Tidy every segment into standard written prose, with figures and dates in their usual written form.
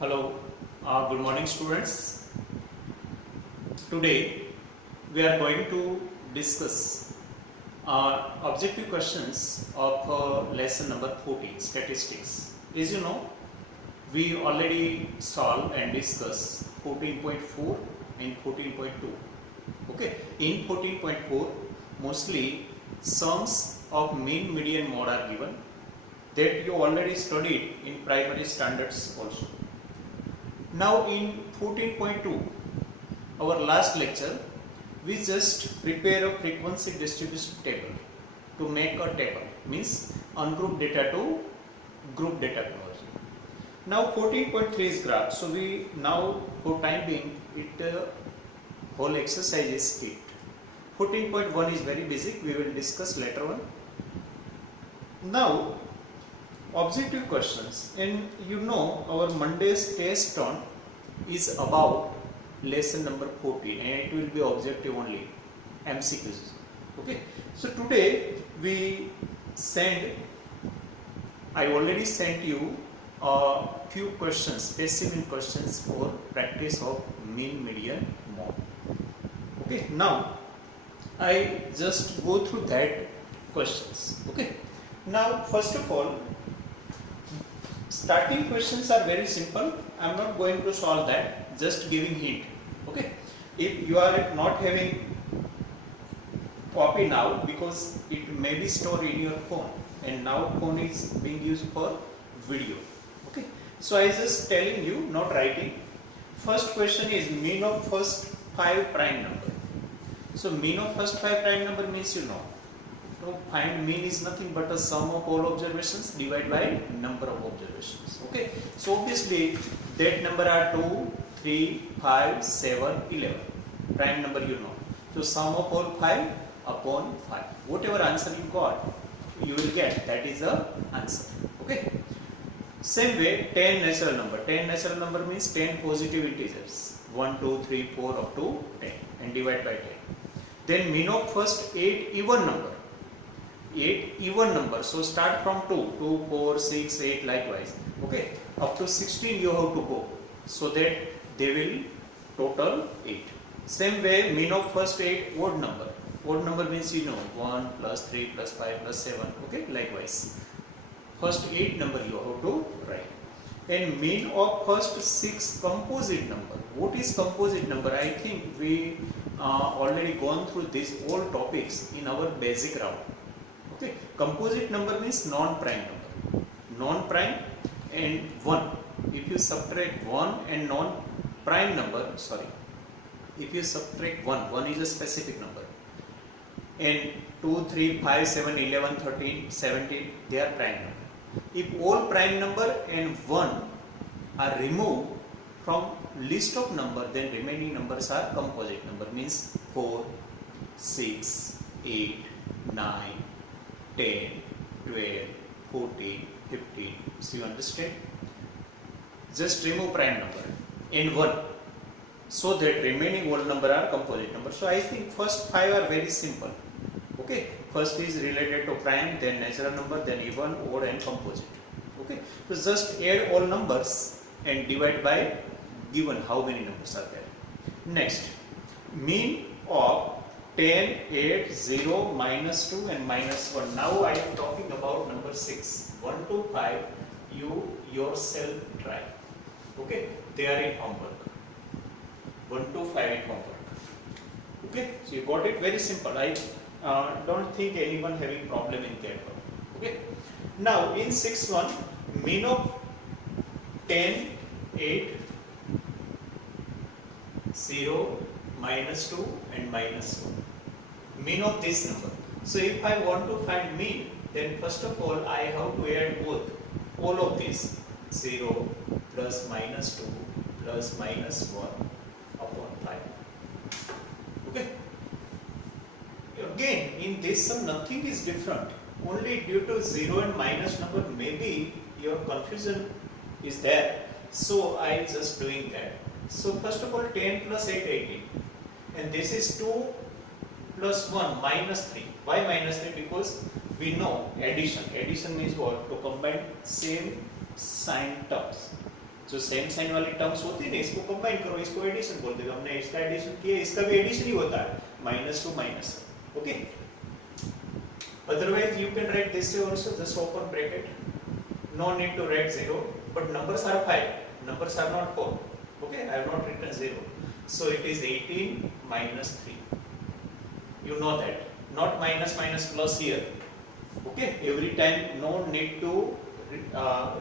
Hello, good morning students. Today we are going to discuss objective questions of lesson number 14, statistics. As you know, we already solved and discussed 14.4 and 14.2. Okay, in 14.4 mostly sums of mean, median, mode are given that you already studied in primary standards also. Now in 14.2, our last lecture, we just prepare a frequency distribution table to make a table, means ungrouped data to group data conversion. Now 14.3 is graph, so we now for time being whole exercise is skipped. 14.1 is very basic, we will discuss later on. Now objective questions, and you know our Monday's test on is about lesson number 14 and it will be objective only, MCQs. Okay, so today I already sent you a few questions, specific questions for practice of mean, median, mode. Okay, now I just go through that questions. Okay, now first of all, starting questions are very simple. I am not going to solve that, just giving hint. Okay, if you are not having copy now, because it may be stored in your phone, and now phone is being used for video. Okay, so I just telling you, not writing. First question is mean of first 5 prime number. So mean of first 5 prime number means you know. So find mean is nothing but a sum of all observations divided by number of observations. Okay, so obviously that number are 2, 3, 5, 7, 11. Prime number you know. So sum of all 5 upon 5. Whatever answer you got, you will get, that is the answer. Okay. Same way 10 natural number. 10 natural number means 10 positive integers. 1, 2, 3, 4 up to 10 and divide by 10. Then mean of first 8 even number. 8 even number, so start from 2, 4, 6, 8 likewise. Okay, up to 16 you have to go, so that they will total 8. Same way mean of first 8 odd number. Odd number means you know 1 plus 3 plus 5 plus 7. Okay, likewise first 8 number you have to write. And mean of first 6 composite number. What is composite number? I think we already gone through these all topics in our basic round. Okay, composite number means non-prime number. Non-prime and 1. If you subtract 1 and non-prime number, if you subtract 1 is a specific number. And 2, 3, 5, 7, 11, 13, 17, they are prime number. If all prime number and 1 are removed from list of number, then remaining numbers are composite number, means 4, 6, 8, 9, 10, 12, 14, 15. So you understand? Just remove prime number and 1, so that remaining whole number are composite number. So I think first 5 are very simple. Okay, first is related to prime, then natural number, then even, odd and composite. Okay, so just add all numbers and divide by given how many numbers are there. Next, mean of 10, 8, 0, minus 2 and minus 1. Now I am talking about number 6. 1 to 5 you yourself try. Okay, they are in homework. 1 to 5 in homework. Okay, so you got it, very simple. I don't think anyone having problem in that one. Okay, now in 6.1 mean of 10, 8, 0, minus 2 and minus 1. Mean of this number. So if I want to find mean, then first of all I have to add both, all of these, 0 plus minus 2 plus minus 1 upon 5. Okay. Again, in this sum nothing is different. Only due to 0 and minus number maybe your confusion is there. So I just doing that. So first of all 10 plus 8, 18. And this is 2 plus 1 minus 3. Why minus 3? Because we know addition. Addition means what? To combine same sign terms. जो same sign वाली terms होती है ना, इसको combine करो, इसको addition बोल देगा। हमने इसका एडिशन किया, इसका भी एडिशन ही होता है, minus two minus. Okay, otherwise you can write this way also, just open bracket, no need to write 0, but numbers are 5, numbers are not 4. Okay, I have not written 0, so it is 18 minus 3. You know that, not minus minus plus here. Okay, every time no need to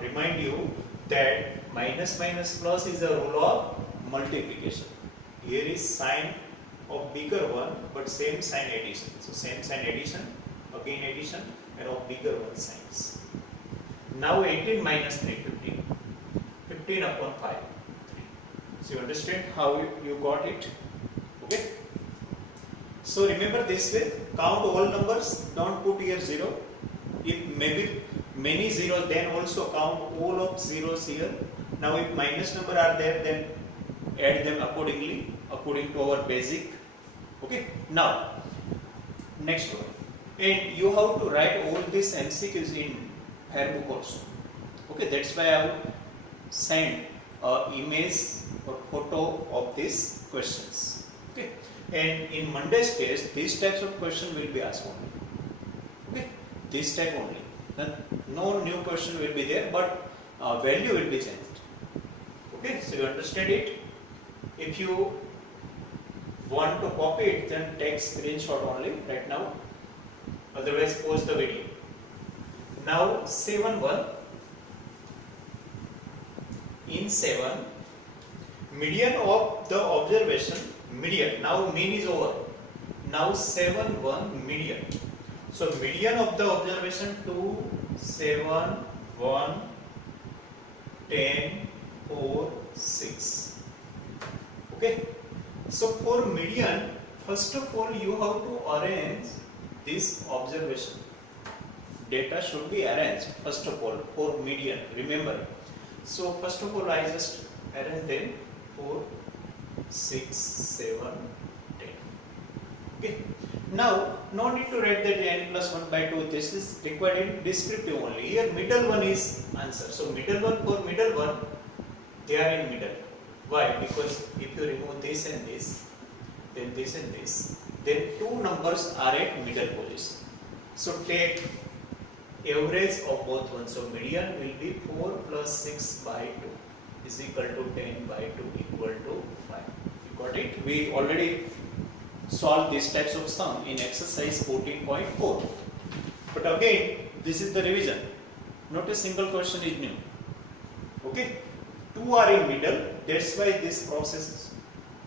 remind you that minus minus plus is a rule of multiplication. Here is sign of bigger one, but same sign addition. So same sign addition, again addition, and of bigger one signs. Now 18 minus 3, 15. 15 upon 5, 3. So you understand how you got it? Okay. So remember this way, count all numbers, don't put here 0. If maybe many zeros, then also count all of zeros here. Now if minus number are there, then add them accordingly, according to our basic. Okay, now next one, and you have to write all these MCQs in Fairbook also. Okay, that's why I have sent an image or photo of these questions. Okay, and in Monday's test, these types of questions will be asked only. Okay, this type only. No new question will be there, but value will be changed. Okay, so you understand it. If you want to copy it, then take screenshot only right now. Otherwise, pause the video. Now 7-1. In 7, median of the observation, median. Now mean is over. Now 7-1 median. So median of the observation 2, 7, 1, 10, 4, 6. Okay. So for median, first of all you have to arrange this observation. Data should be arranged first of all for median. Remember. So first of all I just arrange them 4, 6, 7, 10. Okay. Now, no need to write that n plus 1 by 2. This is required in descriptive only. Here, middle one is answer. So, middle one, for middle one, they are in middle. Why? Because if you remove this and this, then this and this, then two numbers are at middle position. So, take average of both ones. So, median will be 4 plus 6 by 2 is equal to 10 by 2 equal to 5. You got it? We already solve these types of sum in exercise 14.4. But again, this is the revision. Not a single question is new. Okay? Two are in middle. That's why this process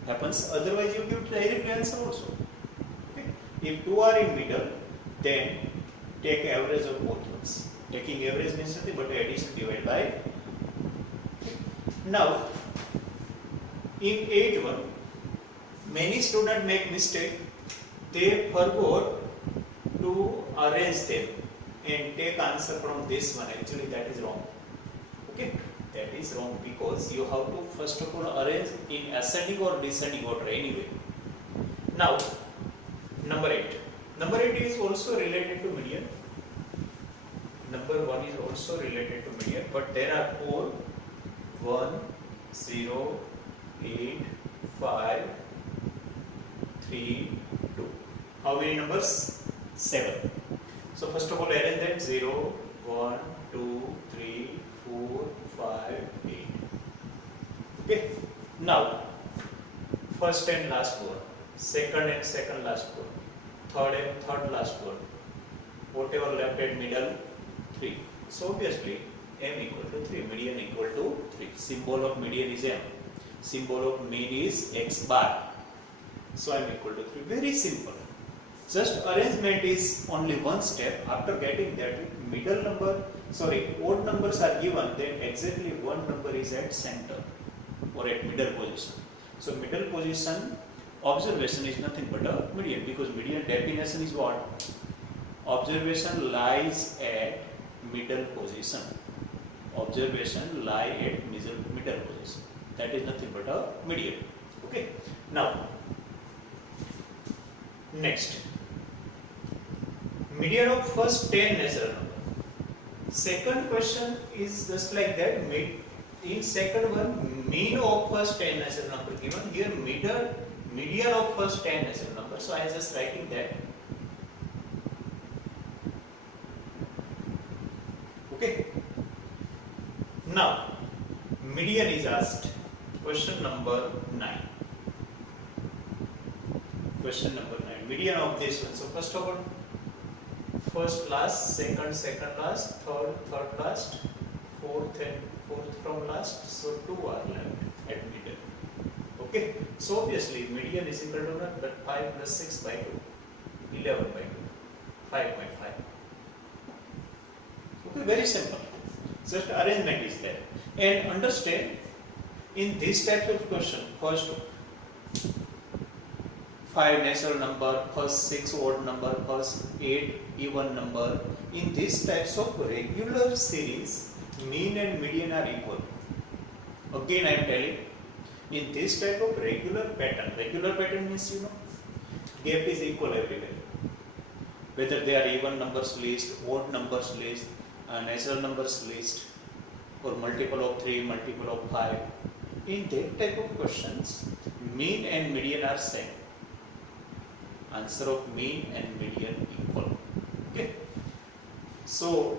happens. Otherwise, you give directly answer also. Okay? If two are in middle, then take average of both ones. Taking average means nothing but addition divided by. Okay. Now, in 8-1, many students make mistake. They forgot to arrange them and take answer from this one. Actually, that is wrong. Okay, that is wrong because you have to first of all arrange in ascending or descending order anyway. Now, number 8. Number 8 is also related to median. Number 1 is also related to median, but there are 4, 1, 0, 8, 5, 3, 2. How many numbers? 7. So first of all arrange them 0, 1, 2, 3, 4, 5, 8. Okay. Now first and last one, second and second last one, third and third last one, whatever left at middle 3. So obviously m equal to 3, median equal to 3. Symbol of median is m. Symbol of mean is x bar. So I am equal to 3. Very simple. Just arrangement is only one step. After getting that, middle number, odd numbers are given, then exactly one number is at center or at middle position. So middle position observation is nothing but a median, because median definition is what? Observation lies at middle position. Observation lie at middle position. That is nothing but a median. Okay. Now, next, median of first 10 natural number. Second question is just like that. in second one, mean of first 10 natural number given. Here median of first 10 natural number. So I am just writing that. Okay. Now median is asked. Question number 9. Question number 9. Median of this one. So first of all, first last, second last, third last, fourth from last. So 2 are left at middle. Okay. So obviously median is equal to what? But 5 plus 6 by 2, 11 by 2, 5.5. Okay. Very simple. Just arrangement is there. And understand, in this type of question, first 5 natural number, first 6 odd number, first 8 even number, in these types of regular series, mean and median are equal. Again I am telling, in this type of regular pattern means gap is equal everywhere. Whether they are even numbers list, odd numbers list, natural numbers list, or multiple of 3, multiple of 5. In that type of questions, mean and median are same. Answer of mean and median equal. Okay. So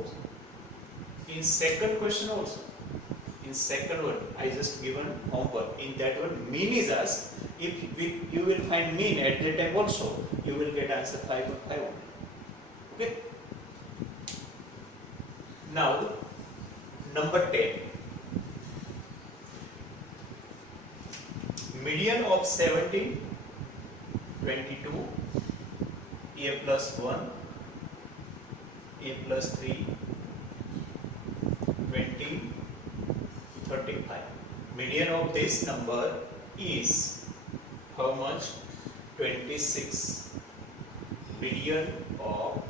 in second question also, in second one, I just given homework. In that one, mean is asked. If you will find mean at that time also, you will get answer 5.5. Okay. Now number 10. Median of 17, 22, a plus 1, a plus 3, 20, 35. Median of this number is how much? 26. Median of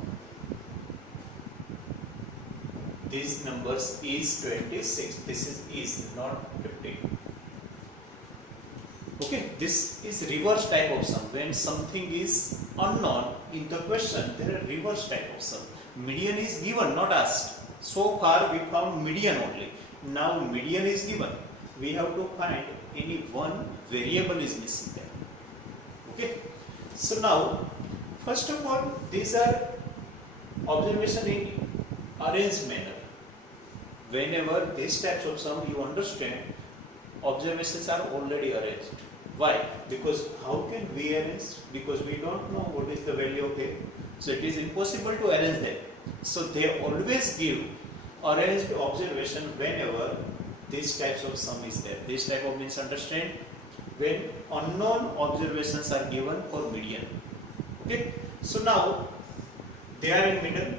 these numbers is 26. This is not 50. Okay, this is reverse type of sum. When something is unknown in the question, there are reverse type of sum. Median is given, not asked. So far we found median only. Now median is given. We have to find any one variable is missing there. Okay. So now, first of all, these are observation in arranged manner. Whenever these types of sum you understand, observations are already arranged. Why? Because how can we arrange? Because we don't know what is the value of A. So it is impossible to arrange them. So they always give arranged observation whenever these types of sum is there. This type of means understand when unknown observations are given for median. Okay. So now they are in middle.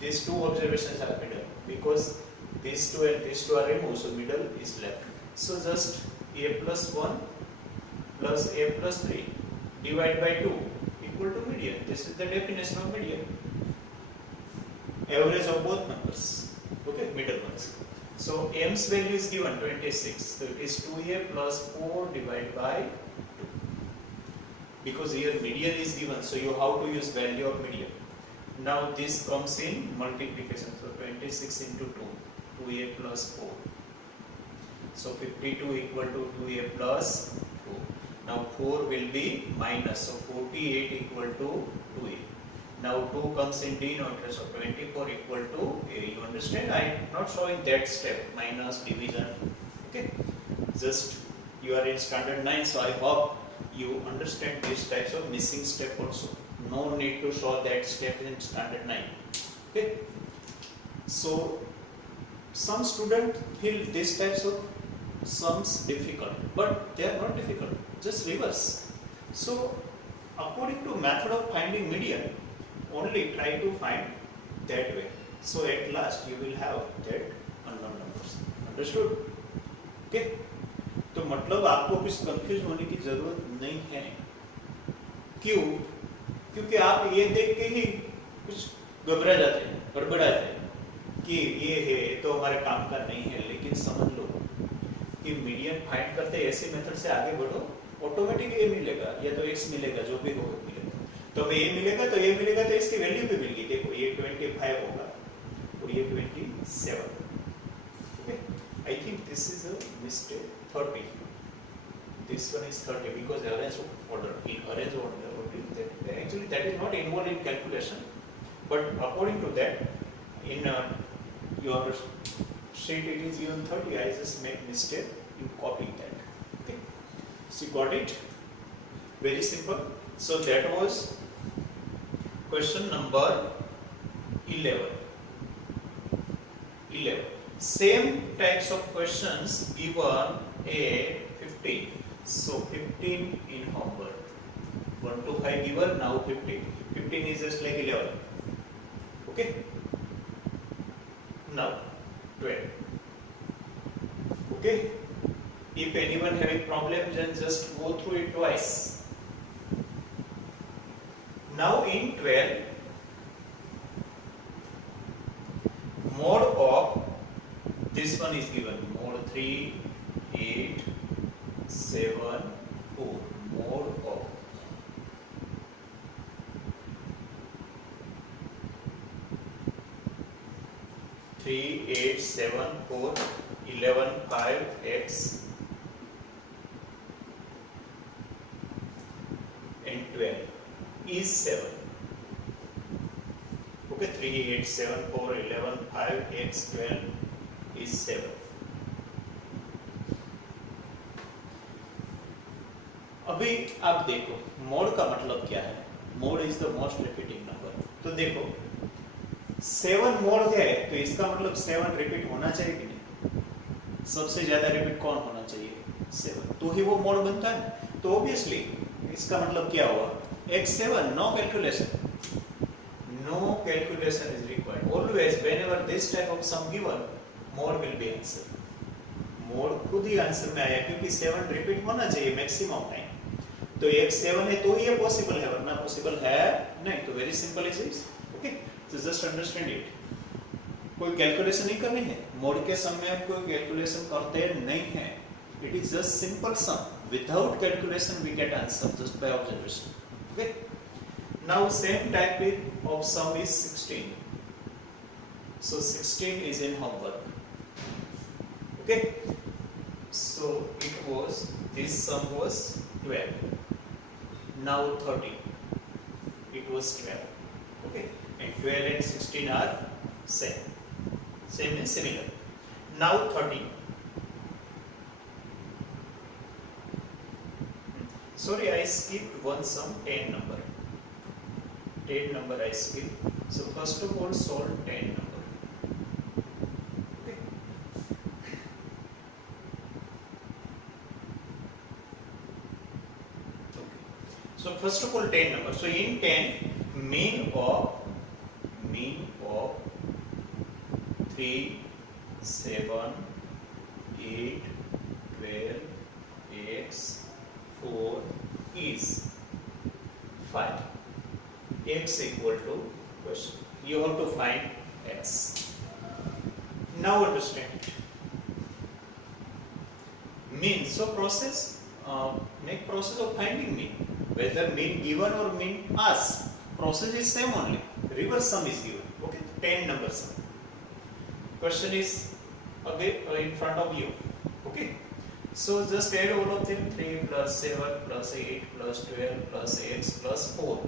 These two observations are middle because these two and these two are removed. So middle is left. So just A plus 1 plus A plus 3 divided by 2 equal to median. This is the definition of median. Average of both numbers. Okay, middle ones. So m's value is given 26. So it is 2a plus 4 divided by 2. Because here median is given, so you have to use value of median. Now this comes in multiplication. So 26 into 2, 2a plus 4. So 52 equal to 2a plus 4. Now 4 will be minus. So 48 equal to 2a. Now 2 comes in denominator. So 24 equal to a. You understand? I am not showing that step. Minus, division. Okay. Just you are in standard 9. So I hope you understand these types of missing step also. No need to show that step in standard 9. Okay. So some students feel these types of sums difficult, but they are not difficult. Just reverse. So according to method of finding median, only try to find that way. So at last you will have that unknown numbers. Understood? Okay. तो मतलब आपको कुछ confuse होने की जरूरत नहीं है. क्यों? क्योंकि आप ये देख के ही कुछ घबरा जाते हैं, गड़बड़ा जाते हैं कि ये है तो हमारे काम का नहीं है. लेकिन समझ लो कि मीडियन फाइंड करते ऐसे मेथड से आगे बढ़ो, ऑटोमेटिक ए मिलेगा या तो एक्स मिलेगा, जो भी होगा मिलेगा. तो हमें ए मिलेगा तो इसकी वैल्यू भी मिल गई. देखो ये 25 होगा और ये 27. Okay, I think this this is a mistake. 30. This one is 30 because arrange order. In arrange order, that actually that is not involved in calculation, but according to that, in your sheet it is given 30. I just make mistake in copying that. Okay. So you got it? Very simple. So that was question number 11. Same types of questions given a 15. So 15 in homework. 1 to 5 given, now 15. 15 is just like 11. Okay. Now 12. Okay. If anyone having problem, then just go through it twice. Now in 12, mode of this one is given, mode 3, 8, 7, 4, mode of 3, 8, 7, 4, 11, 5, x and 12 is 7. Okay, 3, 8, 7, 4, 11, 5, x, 12 is 7. अभी आप देखो mode का मतलब क्या है. Mode is the most repeating number. तो देखो 7 mode है तो इसका मतलब 7 रिपीट होना चाहिए कि नहीं. सबसे ज्यादा रिपीट कौन होना चाहिए? 7. तो ही वो मोड बनता है. तो ऑब्वियसली इसका मतलब क्या हुआ? x7 no calculation. No calculation is required. Always, whenever this type of sum given, mode will be answer. Mode खुद ही आंसर में आया क्योंकि 7 रिपीट होना चाहिए मैक्सिमम टाइम. तो एक 7 है तो ये पॉसिबल है, वरना पॉसिबल है नहीं. तो very simple is it. Okay, तो जस्ट अंडरस्टैंड इट. कोई कैलकुलेशन नहीं करनी है. मोड के सम में कोई कैलकुलेशन करते नहीं है. It is just simple sum. Without calculation we get answer just by observation. Okay. Now same type of sum is 16. So 16 is in homework. Okay. So it was, this sum was 12. Now 30. It was 12. Okay. And 12 and 16 are same. Same and similar. Now 30. Sorry, I skipped one sum, 10 number. 10 number I skip. So first of all solve 10 number. Okay. Okay. So first of all 10 number. So in 10 mean of 3, 7, 8, 12, x, 4 is 5. X equal to question. You have to find x. Now understand it. Mean. So process, make process of finding mean. Whether mean given or mean asked, process is same only. Reverse sum is given. Okay, 10 number sum. Question is again in front of you. Okay. So just add all of them. 3 plus 7 plus 8 plus 12 plus x plus 4.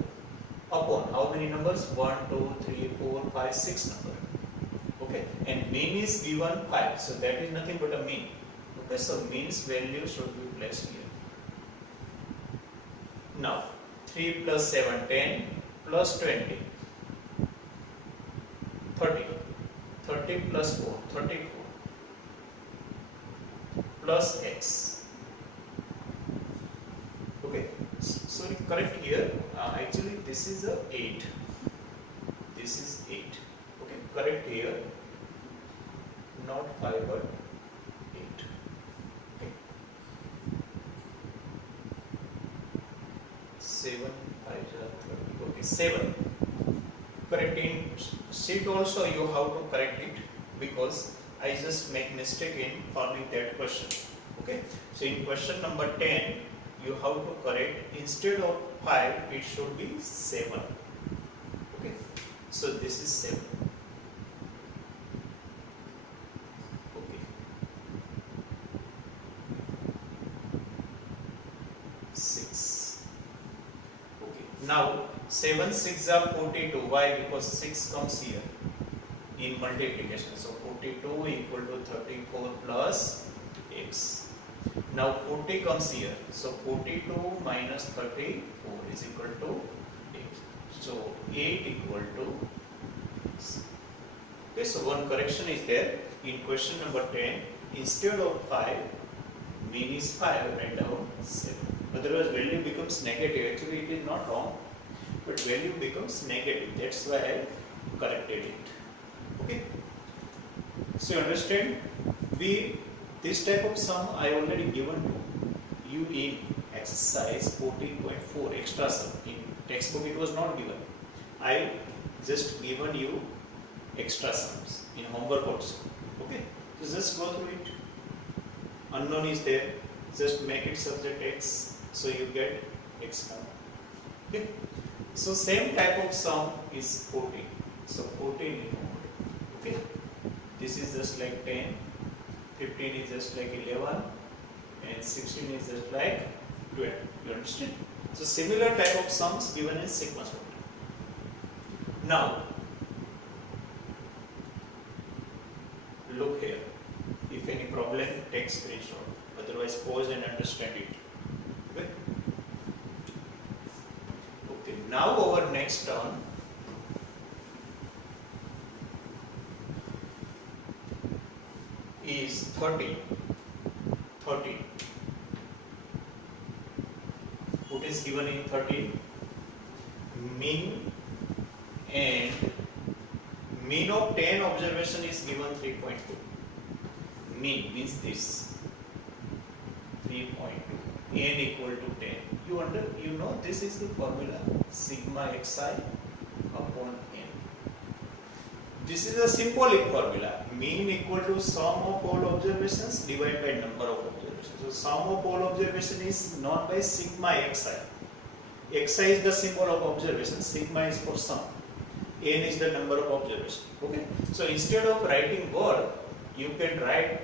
Upon how many numbers? 1, 2, 3, 4, 5, 6 number. Okay, and mean is given 5, so that is nothing but a mean. Okay, so means value should be placed here. Now 3 plus 7, 10 plus 20, 30. 30 plus 4, 34 plus x. Okay, so correct here. Actually this is a 8. This is 8. Okay, correct here. Not 5 but 8. Okay. 7, 5, 30. Okay, 7. Correct in sheet also you have to correct it because I just make mistake in forming that question. Okay, so in question number 10 you have to correct, instead of 5 it should be 7. Okay, so this is 7. Okay, Now 7 6 are 42. Why? Because 6 comes here in multiplication. So 42 equal to 34 plus x. Now 40 comes here. So 42 minus 34 is equal to 8. So 8 equal to. Okay, so one correction is there. In question number 10, instead of 5, mean is 5, write down 7. Otherwise value becomes negative. Actually it is not wrong, but value becomes negative. That's why I corrected it. Okay. So you understand, this type of sum I already given to you in exercise 14.4 extra sum. In textbook it was not given. I just given you extra sums in homework also. Okay. So just go through it. Unknown is there. Just make it subject x. So you get x now. Okay. So same type of sum is 14. So 14 in homework. Okay. This is just like 10. 15 is just like 11. And 16 is just like 12. You understand? So similar type of sums given in sigma square. Now look here. If any problem, take screenshot. Otherwise, pause and understand it. Okay. Okay. Now our next term is 30. 30. What is given in 30? Mean, and mean of 10 observation is given 3.2. Mean means this 3.2, n equal to 10. You know this is the formula, sigma xi upon n. This is a symbolic formula. Mean equal to sum of all observations divided by number of observations. So sum of all observation is known by sigma xi. Xi is the symbol of observation, sigma is for sum, n is the number of observations. Okay. So instead of writing word, you can write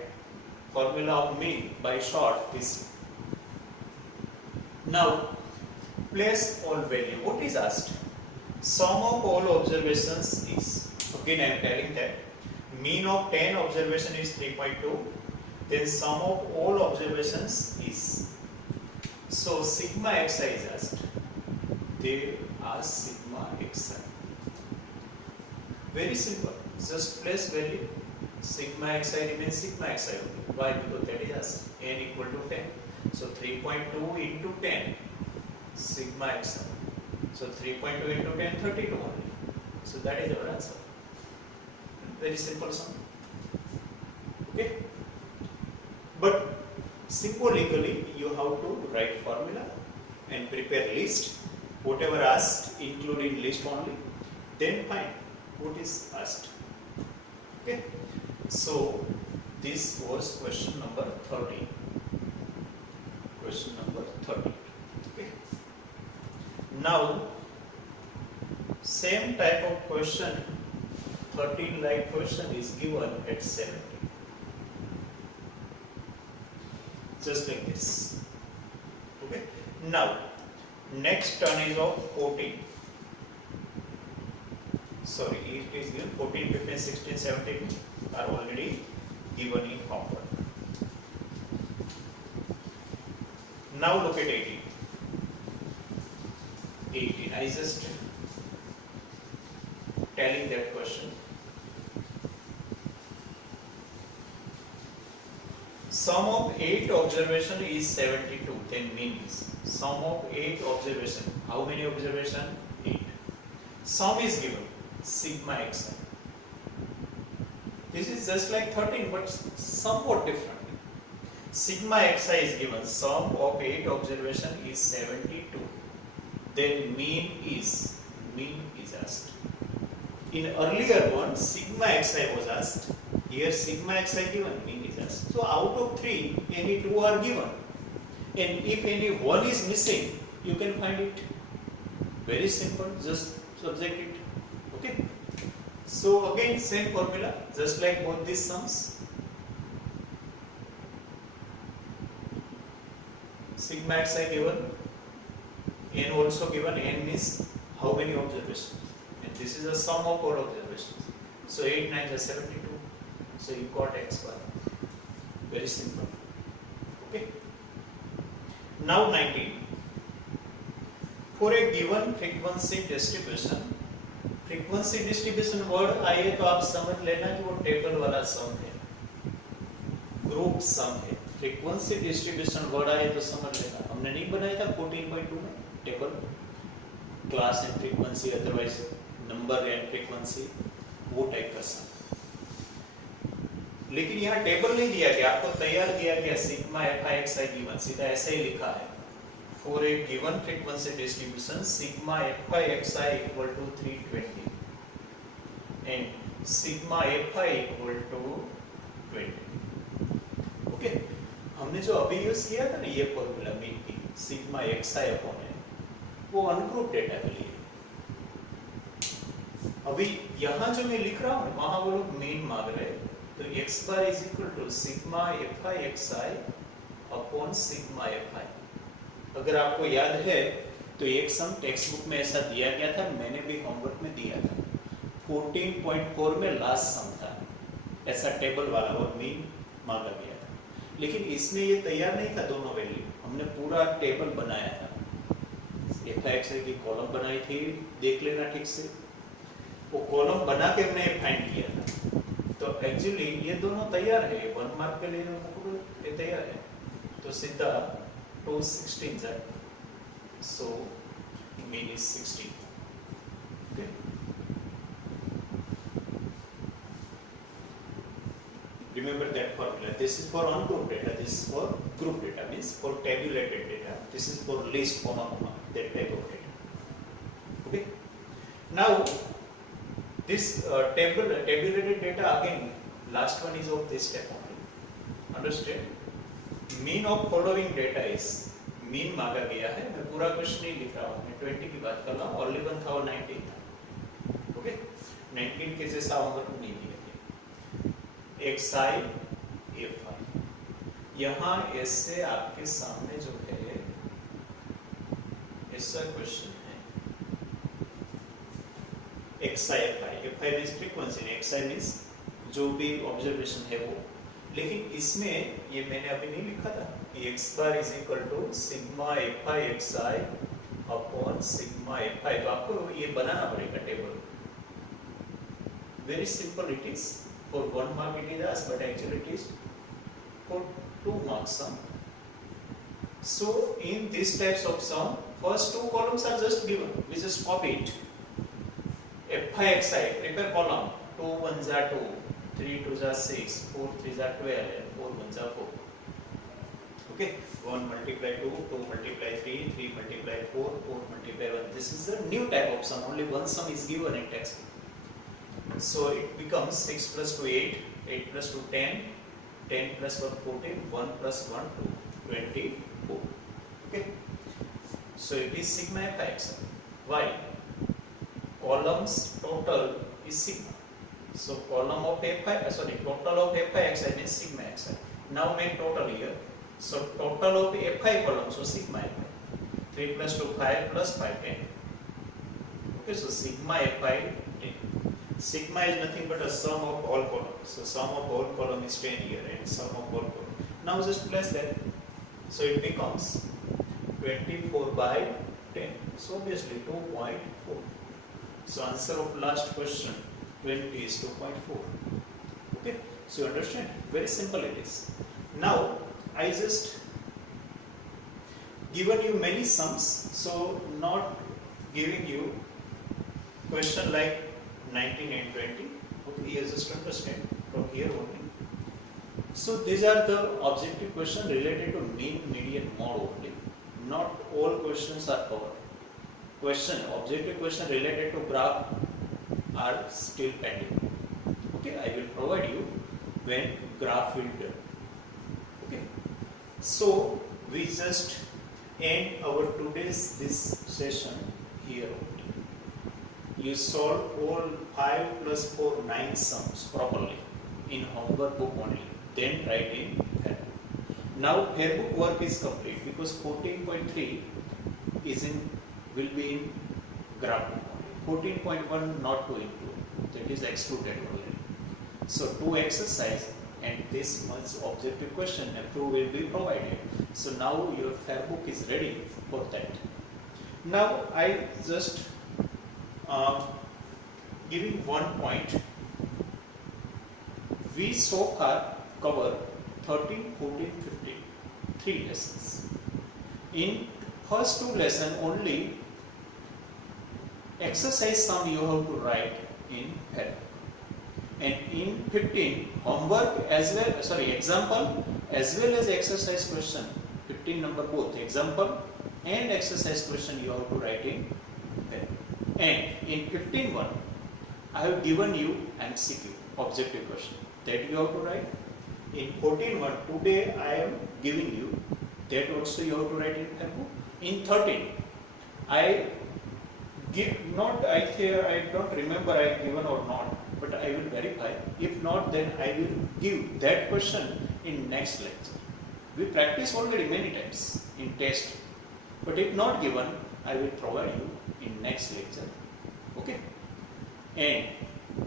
formula of mean by short this. Now place all value. What is asked? Sum of all observations is, again I am telling that mean of 10 observation is 3.2, then sum of all observations is, so sigma xi is asked. They ask sigma xi. Very simple. Just place value. Sigma xi remains sigma xi only. Why? Because that is asked. N equal to 10. So 3.2 into 10 sigma xi. So 3.2 into 10, 32 only. So that is our answer. Very simple sum. Okay. But symbolically you have to write formula and prepare list. Whatever asked, including list only. Then find what is asked. Okay. So this was question number 30. Question number 30. Okay. Now same type of question, 13 like question is given at 70. Just like this. Okay. Now next turn is of 14. Sorry, it is given 14, 15, 16, 17 are already given in homework. Now look at 18. 18. I just telling that question. Sum of 8 observation is 72. Then means sum of 8 observation. How many observation? 8. Sum is given. Sigma xi. This is just like 13 but somewhat different. Sigma xi is given. Sum of 8 observation is 72. Then mean is asked. In earlier one sigma xi was asked. Here sigma xi given, mean is asked. So out of 3 any 2 are given. And if any 1 is missing, you can find it. Very simple, just subject it. Okay. So again same formula, just like both these sums. Sigma xi given N also given. N means how many observations, and this is the sum of all observations. So 8 9 is 72. So you got x bar. Very simple. Okay. Now 19. For a given frequency distribution, frequency distribution word आए तो आप समझ लेना कि वो table वाला सम है, group सम है। फ्रीक्वेंसी डिस्ट्रीब्यूशन वर्ड आए तो समझ लेना, हमने नहीं बनाया था 14.2 में table, class and frequency, otherwise number and frequency, वो टाइप का सम। लेकिन यहाँ टेबल नहीं दिया गया, आपको तैयार दिया गया sigma F I x I given, सीधा ऐसे ही लिखा है। For a given frequency distribution, sigma fi xi equal to 320 and sigma fi equal to 20. Okay, हमने जो अभी यूज किया था ना ये फॉर्मूला मीन की सिग्मा xi अपॉन है, वो अनग्रुप डेटा के लिए। अभी यहाँ जो मैं लिख रहा हूँ वहाँ वो लोग मीन मांग रहे हैं, तो x bar is equal to sigma fi xi upon sigma fi। अगर आपको याद है तो एक सम टेक्स्ट बुक में ऐसा दिया गया था, मैंने भी होमवर्क में दिया था, 14.4 में लास्ट सम था ऐसा टेबल वाला और मीन मांगा गया था। लेकिन इसमें ये तैयार नहीं था दोनों वैल्यू, हमने पूरा टेबल बनाया था, एफ की कॉलम बनाई थी, देख लेना ठीक से, वो कॉलम बना के हमने फाइंड किया था। तो एक्चुअली ये दोनों तैयार है, 1 मार्क के लिए ये तैयार है, तो सीधा 216 that, so mean is 16. Okay. Remember that formula. This is for ungrouped data. This is for group data. Means for tabulated data. This is for list comma comma that type of data. Okay. Now this tabulated data again. Last one is of this type only. Understand? Mean of following data is, mean मांगा गया है, मैं पूरा question नहीं लिख रहा हूँ, मैं 20 की बात कर रहा हूँ, ओनली 1 था और 19 था। ओके, 19 के जैसा होमवर्क नहीं दिया गया। xi fi, यहाँ ऐसे आपके सामने जो है ऐसा क्वेश्चन है, xi fi means frequency, xi means जो भी ऑब्जर्वेशन है वो, लेकिन इसमें ये मैंने अभी नहीं लिखा था कि x bar is equal to sigma fi xi upon sigma fi, तो आपको ये बनाना पड़ेगा table. Very simple it is, for 1 mark it is asked, but actually it is for 2 marks sum. So in these types of sum, first 2 columns are just given, we just copy it. fi xi, prepare column, 2 1s are 2, 3 2s are 6, 4 3s are 12, and 4 1s are 4. Okay, 1 multiply 2, 2 multiply 3, 3 multiply 4, 4 multiply 1. This is a new type of sum. Only one sum is given in textbook. So it becomes 6 plus 2 8, 8 plus 2 10, 10 plus 1 14, 1 plus 1 2, 24. Okay. So it is sigma fi xi. Why? Columns total is sigma. So column of total of fi xi means sigma xi. Now make total here. So total of fi column, so sigma fi. 3 plus 2 5 plus 5 10. Okay, so sigma fi 10. Sigma is nothing but a sum of all columns. So sum of all column is 10 here and sum of all column. Now just place that. So it becomes 24 by 10. So obviously 2.4. So answer of last question 20 is 2.4. Okay, so you understand, very simple it is. Now I just given you many sums, so not giving you question like 19 and 20. Okay, you just understand from here only. So these are the objective questions related to mean, median, mode only. Not all questions are covered. Objective question related to graph are still pending. Okay, I will provide you when graph will be done. Okay, so we just end our today's this session here only. You solve all 5 plus 4 9 sums properly in homework book only, then write in Fairbook. Now Fairbook work is complete because 14.3 is in will be in graph book only. 14.1 not to include, that is excluded already. So 2 exercise and this much objective question approve will be provided. So now your fair book is ready for that. Now I just giving one point. We so far cover 13, 14, 15, 3 lessons. In first 2 lessons only exercise sum you have to write in fair book. And in 15 homework as well, example as well as exercise question, 15 number both example and exercise question you have to write in fair book. And in 15.1 I have given you MCQ objective question that you have to write. In 14.1 today I am giving you that also you have to write in fair book. In 13 I give not, I don't remember I given or not, but I will verify. If not, then I will give that question in next lecture. We practice already many times in test, but if not given, I will provide you in next lecture. Okay? And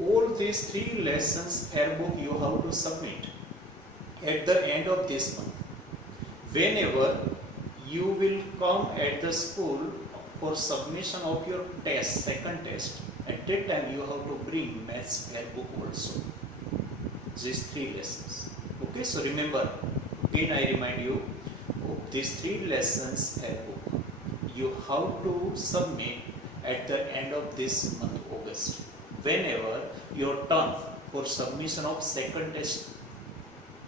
all these 3 lessons fair book you have to submit at the end of this month. Whenever you will come at the school for submission of your test, second test, at that time you have to bring maths fair book also. These 3 lessons. Okay, so remember, again I remind you of these 3 lessons fair book. You have to submit at the end of this month, August. Whenever your turn for submission of second test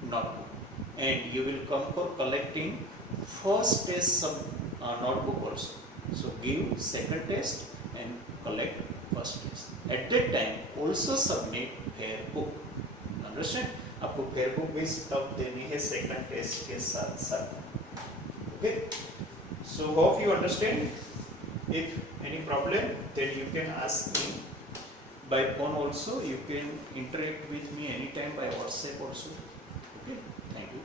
notebook, and you will come for collecting first test notebook also. So give second test and collect first test. At that time also submit fair book. Understand? आपको fair book भी तब देनी है second test के साथ साथ. Okay? So hope you understand. If any problem, then you can ask me by phone also. You can interact with me anytime by WhatsApp also. Okay? Thank you.